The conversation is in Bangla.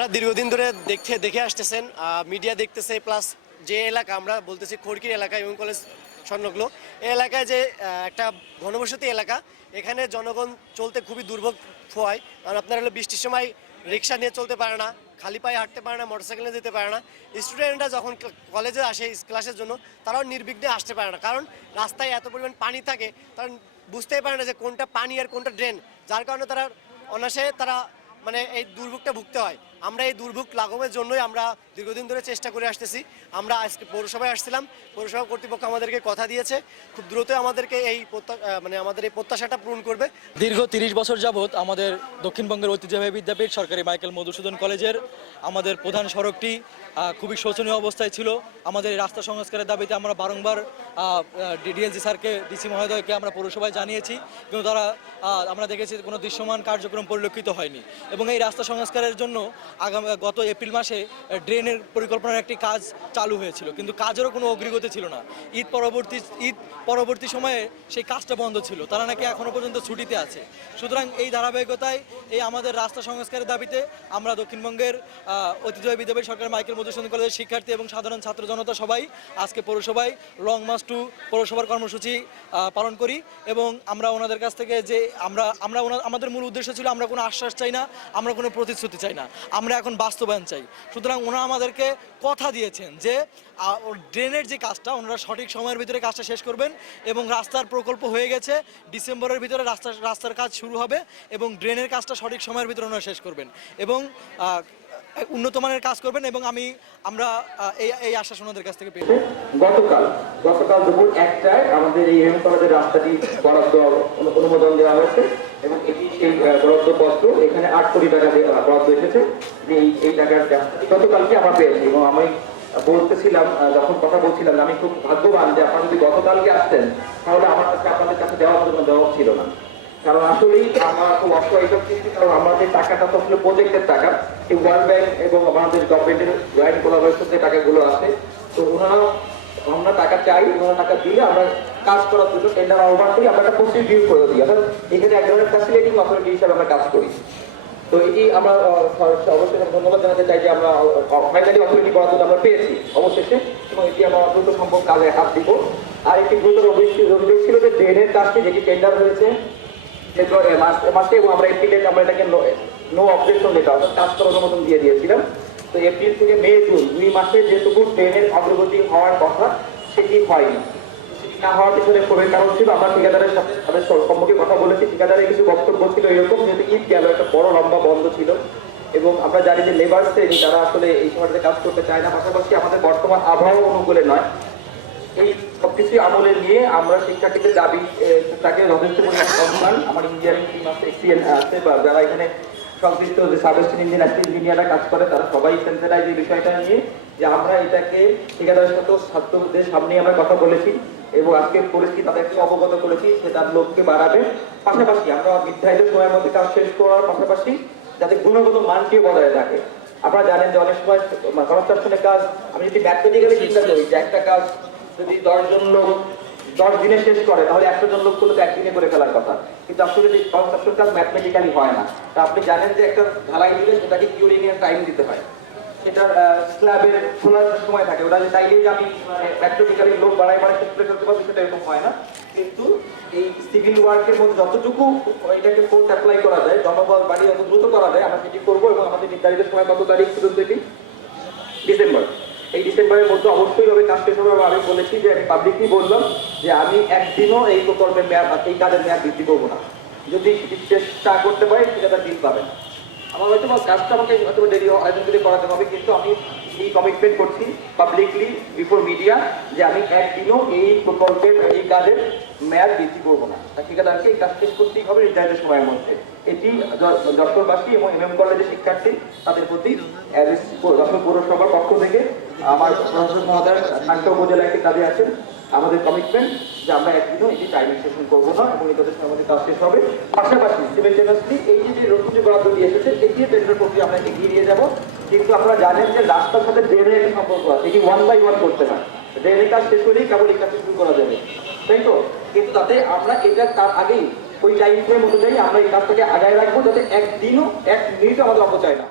আপনারা দীর্ঘদিন ধরে দেখতে, দেখে আসতেছেন মিডিয়া দেখতেছে প্লাস যে এলাকা, আমরা বলতেছি খড়কির এলাকা এবং কলেজ সংলগ্ন এই এলাকায় যে একটা ঘনবসতি এলাকা, এখানে জনগণ চলতে খুবই দুর্ভোগ হয়। কারণ আপনারা হলো বৃষ্টির সময় রিক্সা নিয়ে চলতে পারে না, খালি পায়ে হাঁটতে পারে না, মোটরসাইকেলে যেতে পারে না। স্টুডেন্টরা যখন কলেজে আসে ক্লাসের জন্য, তারাও নির্বিঘ্নে আসতে পারে না। কারণ রাস্তায় এত পরিমাণ পানি থাকে, তারা বুঝতেই পারে না যে কোনটা পানি আর কোনটা ড্রেন যার কারণে তারা অনাসে তারা মানে এই দুর্ভোগটা ভুগতে হয়। আমরা এই দুর্ভোগ লাঘবের জন্যই আমরা দীর্ঘদিন ধরে চেষ্টা করে আসতেছি। আমরা আজকে পৌরসভায় আসছিলাম। পৌরসভা কর্তৃপক্ষ আমাদেরকে কথা দিয়েছে। খুব দ্রুত আমাদেরকে এই মানে আমাদের এই প্রত্যাশাটা পূরণ করবে। দীর্ঘ তিরিশ বছর যাবৎ আমাদের দক্ষিণবঙ্গের ঐতিহ্যবাহী বিদ্যাপীঠ, সরকারি মাইকেল মধুসূদন কলেজের আমাদের প্রধান সড়কটি খুবই শোচনীয় অবস্থায় ছিল। আমাদের রাস্তা সংস্কারের দাবিতে আমরা বারংবার ডিডিএলজি স্যারকে, ডিসি মহোদয়কে আমরা পৌরসভায় জানিয়েছি। কিন্তু তারা আমরা দেখেছি কোনো দৃশ্যমান কার্যক্রম পরিলক্ষিত হয়নি। এবং এই রাস্তা সংস্কারের জন্য আগামী গত এপ্রিল মাসে ড্রেনের পরিকল্পনার একটি কাজ চালু হয়েছিল। কিন্তু কাজেরও কোনো অগ্রগতি ছিল না। ঈদ পরবর্তী ঈদ পরবর্তী সময়ে সেই কাজটা বন্ধ ছিল। তারা নাকি এখনও পর্যন্ত ছুটিতে আছে। সুতরাং এই ধারাবাহিকতায় এই আমাদের রাস্তা সংস্কারের দাবিতে আমরা দক্ষিণবঙ্গের আহ, ঐতিহ্যবাহী বিদ্যাপীঠ সরকার মাইকেল মধুসূদন কলেজের শিক্ষার্থী এবং সাধারণ ছাত্র জনতা সবাই আজকে পৌরসভায় লং মার্চ টু পৌরসভার কর্মসূচি পালন করি এবং আমরা ওনাদের কাছ থেকে যে আমরা আমরা আমাদের মূল উদ্দেশ্য ছিল আমরা কোনো আশ্বাস চাই না আমরা কোনো প্রতিশ্রুতি চাই না। আমরা এখন বাস্তবায়ন চাই। সুতরাং ওনারা আমাদেরকে কথা দিয়েছেন যে ড্রেনের যে কাজটা, ওনারা সঠিক সময়ের ভিতরে কাজটা শেষ করবেন এবং রাস্তার প্রকল্প হয়ে গেছে, ডিসেম্বরের ভিতরে রাস্তা, রাস্তার কাজ শুরু হবে এবং ড্রেনের কাজটা সঠিক সময়ের ভিতরে ওনারা শেষ করবেন এবং উন্নত মানের কাজ করবেন এবং আমি, আমরা এই এই আশ্বাস ওনাদের কাছ থেকে পেয়ে গতকাল গতকাল দুপুর একটায় আমাদের এই এম কলেজের রাস্তাটি বরাদ্দ অনুমোদন দেওয়া হয়েছে এবং এটি সেই বরাদ্দ পত্র, এখানে আট কোটি টাকা বরাদ্দ এসেছে। যে এই এই রাস্তাটি গতকালকে আমরা পেয়েছি এবং আমি বলতেছিলাম যখন কথা বলছিলাম আমি খুব ভাগ্যবান যে আপনারা যদি গতকালকে আসতেন, তাহলে আমার কাছে আপনাদের কাছে দেওয়ার জন্য দেওয়া ছিল না। কারণ আসলেই আমার খুব অসহায় সৃষ্টি কারণ আমাদের টাকাটা তো আসলে প্রজেক্টের টাকা। এই ওয়ার্ল্ড ব্যাংক এবং আমাদের গভর্নমেন্টের জয়েন্ট কোলাবোরেশন যে টাকাগুলো আছে, তো ওনারা আমরা টাকা চাই, ওনারা টাকা দিলে আমরা কাজ করার জন্য টেন্ডার আহ্বান করি আমরা একটা প্রসিডিউর করে দিই। অর্থাৎ এখানে এক ধরনের ফ্যাসিলিটিং অথরিটি হিসাবে আমরা কাজ করি। তো এটি আমরা অবশ্যই ধন্যবাদ জানাতে চাই যে আমরা ফাইনালি অথরিটি করার জন্য আমরা পেয়েছি অবশেষে। এবং এটি আমরা দ্রুত সম্ভব কাজে হাত দিব। আর একটি গুরুতর অভিযোগ ছিল যে ড্রেনের কাজটি যেটি টেন্ডার হয়েছে মাসে এবং আমরা এপ্রিলে আমরা এটাকে নো অবজেকশন লেটার কাজ করার অনুমোদন দিয়ে দিয়েছিলাম। তো এপ্রিল থেকে মে, জুন, দুই মাসে যেটুকু ট্রেনের অগ্রগতি হওয়ার কথা সেটি হয়নি? না হওয়ার পিছনে প্রবের কারণ ছিল, আমরা ঠিকাদারের সাথে তাদের সম্মুখে কথা বলেছি, ঠিকাদারের কিছু বক্তব্য ছিল এরকম, যেহেতু ঈদ গেল, একটা বড় লম্বা বন্ধ ছিল। এবং আমরা জানি যে লেবার শ্রেণি তারা আসলে এই সময়টাতে কাজ করতে চায় না, পাশাপাশি আমাদের বর্তমান আবহাওয়া অনুকূলে নয়। এই সবকিছু আমলে নিয়ে আমরা শিক্ষার্থীদের দাবি তাকে যথেষ্ট পরিমাণ আমার ইঞ্জিনিয়ারিং টিম আছে এক্সিএন আছে, বা যারা এখানে সংশ্লিষ্ট যে সাবস্টেশন ইঞ্জিনিয়ার ইঞ্জিনিয়াররা কাজ করে, তারা সবাই সেন্সিটাইজ এই বিষয়টা নিয়ে যে আমরা এটাকে ঠিকাদারের সাথে ছাত্রদের সামনে আমরা কথা বলেছি এবং আজকে পরিস্থিতি তাদেরকে অবগত করেছি সে তার লোককে বাড়াবে। পাশাপাশি আমরা নির্ধারিত সময়ের মধ্যে কাজ শেষ করার পাশাপাশি যাতে গুণগত মানকে বজায় থাকে আপনারা জানেন যে অনেক সময় কনস্ট্রাকশনের কাজ, আমি যদি ম্যাথমেটিক্যালি চিন্তা করি যে একটা কাজ যদি দশজন লোক দশ দিনে শেষ করে, তাহলে একশো জন লোক করলে তো একদিনে করে ফেলার কথা। কিন্তু আসলে কনস্ট্রাকশন কাজ ম্যাথমেটিক্যালি হয় না। তা আপনি জানেন যে একটা ঢালাই দিলে সেটাকে কিউরিং এর টাইম দিতে হয়। সেটা স্ল্যাবের খোলার সময় থাকে। ওটা যে চাইলেই যে আমি ম্যাথমেটিক্যালি লোক বাড়াই বাড়াই শেষ করে ফেলতে পারব, সেটা এরকম হয় না। কিন্তু এই সিভিল ওয়ার্কের মধ্যে যতটুকু এটাকে কোর্ট অ্যাপ্লাই করা যায়, জনবল বাড়ি যত দ্রুত করা যায়, আমরা সেটি করব এবং আমাদের নির্ধারিত সময় কত তারিখ পর্যন্ত এটি? ডিসেম্বর এই ডিসেম্বরের মধ্যে অবশ্যই হবে কাজ শেষ হবে আমি বলেছি যে পাবলিকলি বললাম যে আমি একদিনও এই প্রকল্পের মেয়াদ এই কাজের মেয়াদ বৃদ্ধি করব না যদি চেষ্টা করতে পারি সেটা তার দিন পাবে না আমার হয়তো কাজটা আমাকে হয়তো দেরি আয়োজন করে করাতে হবে কিন্তু আমি এই কমিটমেন্ট করছি পাবলিকলি বিফোর মিডিয়া যে আমি একদিনও এই প্রকল্পের এই কাজের মেয়াদ বৃদ্ধি করব না আর ঠিকাদারকে এই কাজ শেষ করতেই হবে নির্ধারিত সময়ের মধ্যে এটি যশোরবাসী এবং এম এম কলেজের শিক্ষার্থী তাদের প্রতি যশোর পৌরসভার পক্ষ আমার প্রশাসক মহোদয় নাট্য উপজেলা একটি কাজে আছেন আমাদের কমিটমেন্ট যে আমরা একদিনও এটি টাইমিং সেশন করব না এবং নির্ধারিত সময়ের মধ্যে কাজ শেষ হবে। পাশাপাশি সিমেন্টেনাসলি এই যে রক্ষিত বরাদ্দ দিয়ে এসেছে এগিয়ে টেন্ডার প্রক্রিয়া আমরা এগিয়ে নিয়ে যাব। কিন্তু আপনারা জানেন যে রাস্তার সাথে ড্রেনের একটা সম্পর্ক আছে, এটি ওয়ান বাই ওয়ান করতে হয়। ড্রেনের কাজ শেষ করেই কেবল এই কাজ শুরু করা যাবে। তাই তো? কিন্তু তাতে আমরা এটা তার আগেই ওই টাইম ফ্রেম অনুযায়ী আমরা এই কাজটাকে আগায় রাখব যাতে একদিনও এক মিনিটও আমাদের অপচয় না